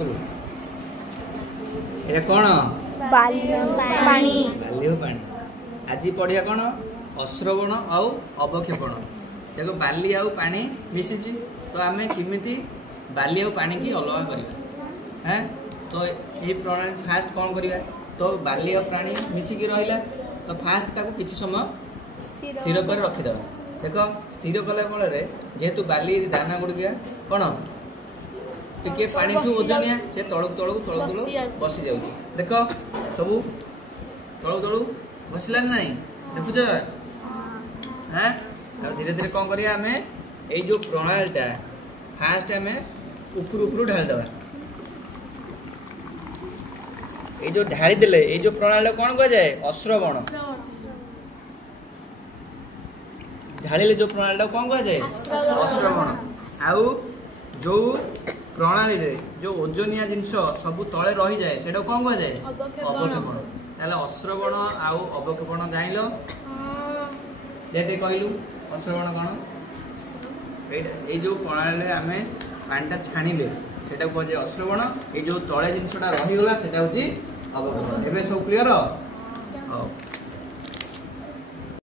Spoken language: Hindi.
এটা কোন पानी बाल्य पानी आज पढ़िया कौन अश्रवण आउ अवक्षेपण देखो बाली आउ पानी मिशिची तो आम किमिति बाली आउ पानी की अलग करवा हैं तो ये प्रणाली फास्ट कौन करवा तो बाली आउ पानी मिसिकी रहिला तो फास्ट ताको किछि समय स्थिर कर रखिदबा देखो स्थिर कला फल जेहेतु बाली दाना गुड़िया कौन टिके पानी ठू ओजनिया से तळक तळक तळक तळक बसी जाउची देखो सब तळक तळक बसला नहीं देखुछ हैं धीरे धीरे कौन करिया हमें ए जो प्रणालीटा फास्ट हमें ऊपर ऊपर ढाल देबा ए जो ढाली देले ए जो प्रणाली कौन कह जाए अश्रवण ढालिले जो प्रणाली कौन कह जाए अश्रवण आउ जो प्रणाली रे जो ओजनिया जिनस सब तले रही जाए सेटा कौन कह जाए अवक्षेपण ताले अश्रवण आउ अवक्षेपण जाइलो देते कहलु अश्रवण कौन ए जो प्रणाली रे आमे पानीटा छाणिले सेटा कह जाए अश्रवण ए जो तले जिनसटा रही गला सेटा होची अवक्षेपण एबे सब क्लियर हो।